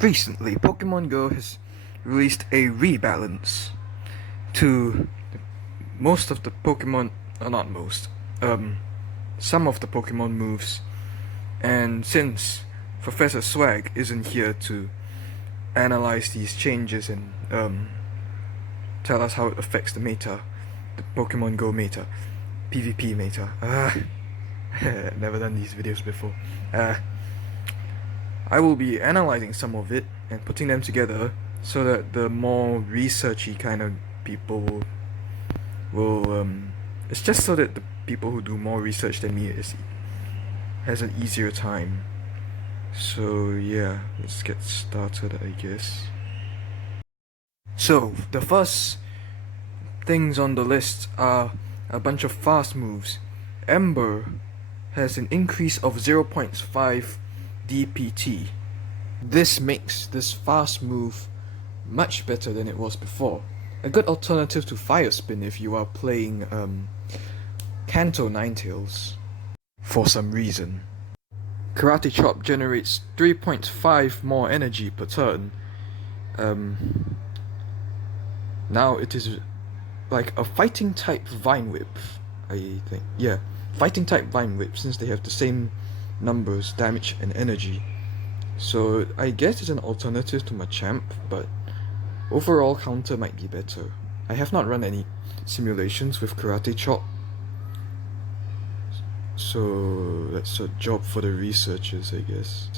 Recently, Pokemon Go has released a rebalance to most of the Pokemon, not most, some of the Pokemon moves. And since Professor Swag isn't here to analyze these changes and tell us how it affects the meta, the Pokemon Go meta, PvP meta. Never done these videos before. I will be analyzing some of it and putting them together so that the more researchy kind of people will it's just so that the people who do more research than me has an easier time. So yeah, let's get started, I guess. So the first things on the list are a bunch of fast moves. Ember has an increase of 0.5 DPT. This makes this fast move much better than it was before. A good alternative to Fire Spin if you are playing Kanto Ninetales for some reason. Karate Chop generates 3.5 more energy per turn. Now it is like a fighting type Vine Whip, I think. Yeah, fighting type Vine Whip, since they have the same numbers, damage and energy. So I guess it's an alternative to Machamp, but overall counter might be better. I have not run any simulations with Karate Chop, so that's a job for the researchers, I guess.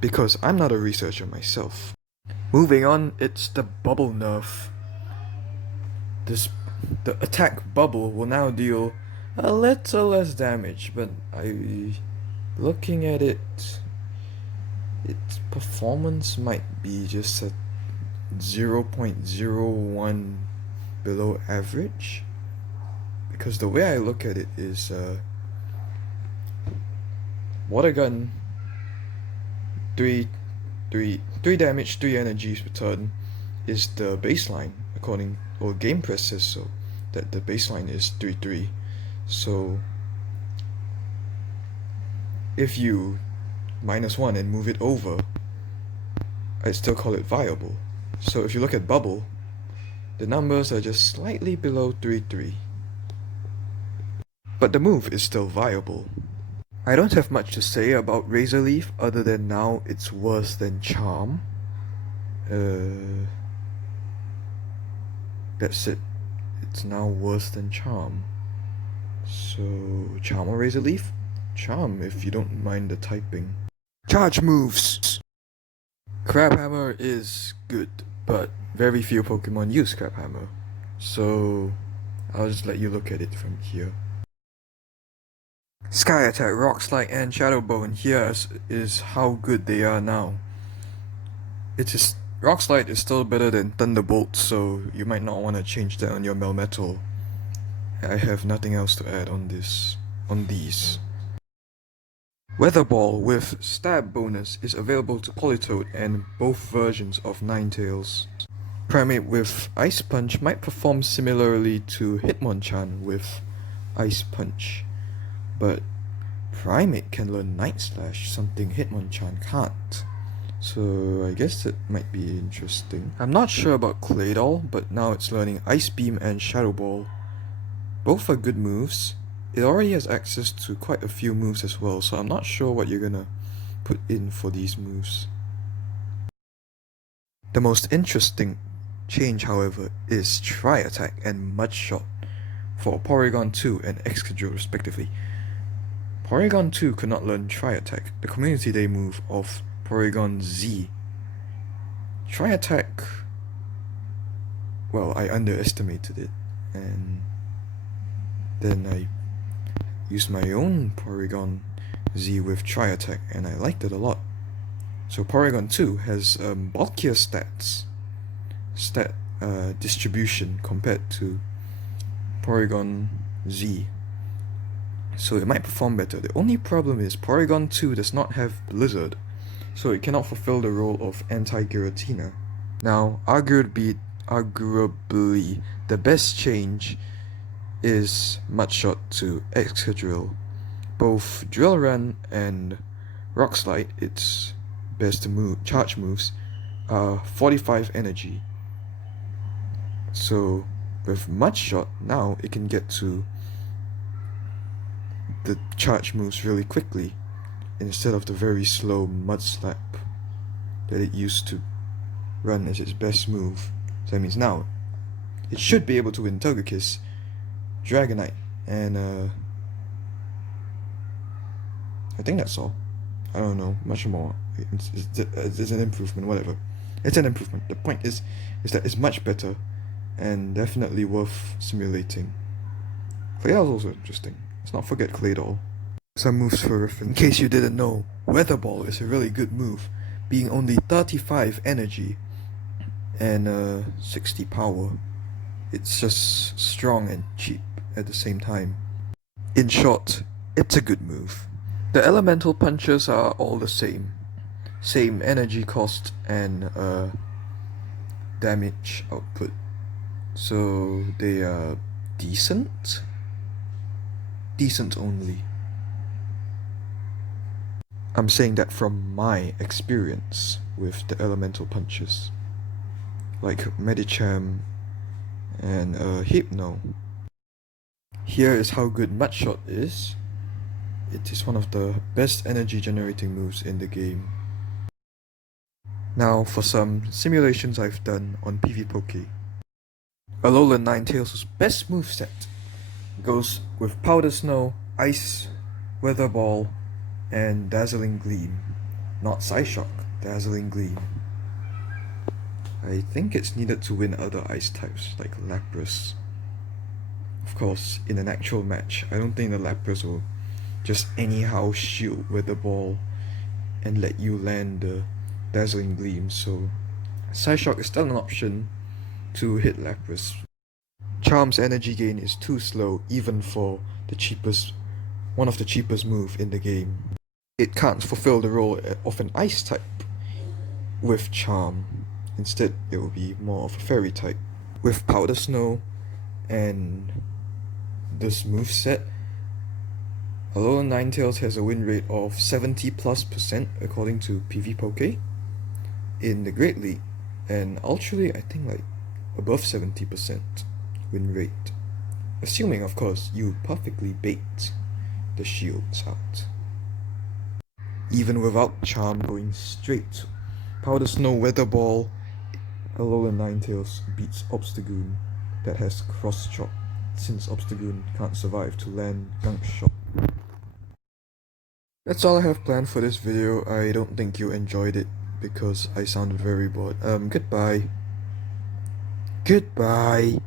Because I'm not a researcher myself. Moving on, it's the Bubble nerf. The attack Bubble will now deal a little less damage, but looking at it, its performance might be just a 0.01 below average. Because the way I look at it is Water Gun, 3 damage, 3 energies per turn is the baseline, Gamepress says so, that the baseline is 3-3. So if you -1 and move it over, I'd still call it viable. So if you look at Bubble, the numbers are just slightly below 3-3. But the move is still viable. I don't have much to say about Razor Leaf other than now it's worse than Charm. That's it. It's now worse than Charm. So, Charm or Razor Leaf? Charm, if you don't mind the typing. Charge moves! Crabhammer is good, but very few Pokemon use Crabhammer. So, I'll just let you look at it from here. Sky Attack, Rock Slide, and Shadow Bone. Here is how good they are now. Rock Slide is still better than Thunderbolt, so you might not want to change that on your Melmetal. I have nothing else to add on these. Weather Ball with Stab bonus is available to Politoed and both versions of Ninetales. Primate with Ice Punch might perform similarly to Hitmonchan with Ice Punch, but Primate can learn Night Slash, something Hitmonchan can't. So I guess that might be interesting. I'm not sure about Claydol, but now it's learning Ice Beam and Shadow Ball. Both are good moves. It already has access to quite a few moves as well, so I'm not sure what you're gonna put in for these moves. The most interesting change, however, is Tri Attack and Mud Shot for Porygon 2 and Excadrill respectively. Porygon 2 could not learn Tri Attack, the Community Day move of Porygon Z. Tri Attack, well, I underestimated it, and then I used my own Porygon Z with Tri Attack, and I liked it a lot. So Porygon 2 has bulkier stat distribution compared to Porygon Z, so it might perform better. The only problem is Porygon 2 does not have Blizzard, so it cannot fulfill the role of anti-Giratina. Now, arguably, the best change is Mudshot to Excadrill. Both Drill Run and Rock Slide, its best charge moves, 45 energy. So with Mud Shot, now it can get to the charge moves really quickly instead of the very slow Mud Slap that it used to run as its best move. So that means now it should be able to win Togekiss, Dragonite, and I think that's all. I don't know much more. It's an improvement, whatever. It's an improvement. The point is that it's much better and definitely worth simulating. Claydol is also interesting. Let's not forget Claydol. Some moves for reference. In case you didn't know, Weather Ball is a really good move, being only 35 energy and 60 power. It's just strong and cheap at the same time. In short, it's a good move. The elemental punches are all the same. Same energy cost and damage output. So they are decent? Decent only. I'm saying that from my experience with the elemental punches. Like Medicham and Hypno. Here is how good Mud Shot is. It is one of the best energy generating moves in the game. Now for some simulations I've done on PvPoke. Alolan Ninetales' best moveset goes with Powder Snow, Ice, Weather Ball, and Dazzling Gleam. Not Psyshock, Dazzling Gleam. I think it's needed to win other ice types like Lapras. Of course, in an actual match, I don't think the Lapras will just anyhow shield Weather Ball and let you land the Dazzling Gleam, so Psyshock is still an option to hit Lapras. Charm's energy gain is too slow even for one of the cheapest move in the game. It can't fulfill the role of an ice type with Charm. Instead, it will be more of a fairy type. With Powder Snow and this moveset, Alolan Ninetales has a win rate of 70+% according to PvPoke in the Great League, and Ultra League I think like above 70% win rate. Assuming, of course, you perfectly bait the shields out. Even without Charm going straight, Powder Snow Weather Ball, Alolan Ninetales beats Obstagoon that has Cross Chop, since Obstagoon can't survive to land Gunk Shot. That's all I have planned for this video. I don't think you enjoyed it because I sounded very bored. Goodbye. Goodbye.